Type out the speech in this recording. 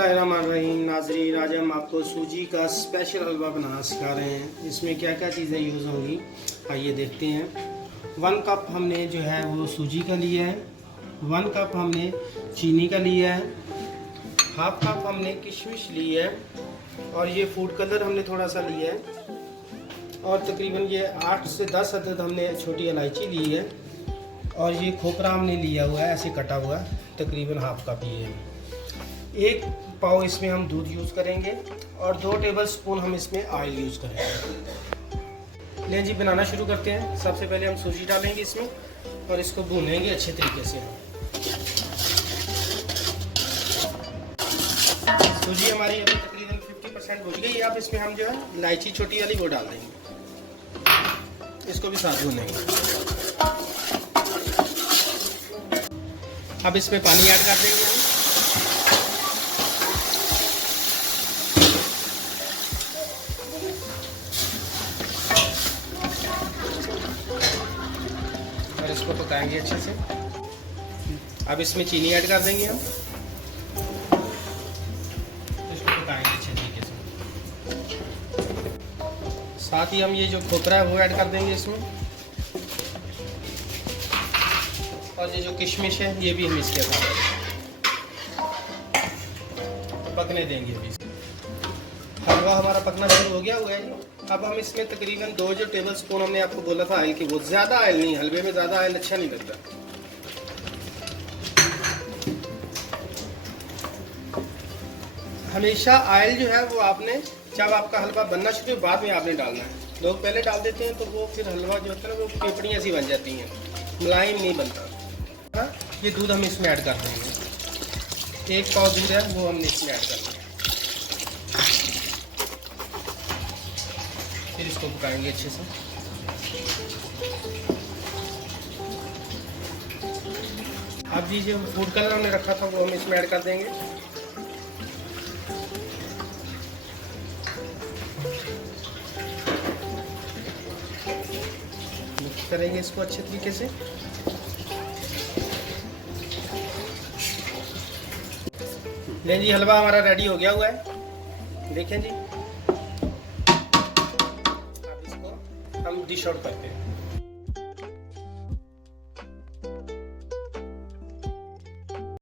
बिस्मिल्लाहिर्रहमानिर्रहीम। नाज़रीन, आज हम आपको सूजी का स्पेशल हलवा बनाना सिखा रहे हैं। इसमें क्या क्या चीज़ें यूज़ होंगी आइए देखते हैं। 1 कप हमने जो है वो सूजी का लिया है, 1 कप हमने चीनी का लिया है, हाफ कप हमने किशमिश ली है, और ये फूड कलर हमने थोड़ा सा लिया है, और तकरीबन ये 8 से 10 अदद हमने छोटी इलायची ली है, और ये खोपरा हमने लिया हुआ है ऐसे कटा हुआ, तकरीबन हाफ कप ये है। 1 पाव इसमें हम दूध यूज़ करेंगे, और 2 टेबलस्पून हम इसमें ऑयल यूज़ करेंगे। लें जी, बनाना शुरू करते हैं। सबसे पहले हम सूजी डालेंगे इसमें और इसको भूनेंगे अच्छे तरीके से। सूजी हमारी अभी तकरीबन 50% भुज गई है। अब इसमें हम जो है इलायची छोटी वाली वो डाल देंगे, इसको भी साथ भूनेंगे। अब इसमें पानी ऐड कर देंगे हम। और इसको पकाएंगे अच्छे से। अब इसमें चीनी ऐड कर देंगे हम, इसको पकाएंगे अच्छे तरीके से। साथ ही हम ये जो खोपरा है वो ऐड कर देंगे इसमें, और ये जो किशमिश है ये भी हम इसके साथ पकने देंगे। अभी हलवा हमारा पकना शुरू हो गया हुआ है। अब हम इसमें तकरीबन 2 जो टेबलस्पून हमने आपको बोला था ऑयल की, वो ज़्यादा ऑयल नहीं, हलवे में ज़्यादा ऑयल अच्छा नहीं लगता। हमेशा ऑयल जो है वो आपने, जब आपका हलवा बनना शुरू हो बाद में आपने डालना है। लोग पहले डाल देते हैं तो वो फिर हलवा जो होता है ना वो पेपड़ियाँ सी बन जाती हैं, मुलायम नहीं बनता। ये दूध हम इसमें ऐड कर देंगे। 1 पाव दूध है वो हमने इसमें ऐड कर दिया। फिर इसको पकाएंगे अच्छे से। अब ये जो फूड कलर हमने रखा था वो हम इसमें ऐड कर देंगे। मिक्स करेंगे इसको अच्छे तरीके से। ले जी, हलवा हमारा रेडी हो गया हुआ है, देखें जी। अब इसको हम डिश आउट करते हैं।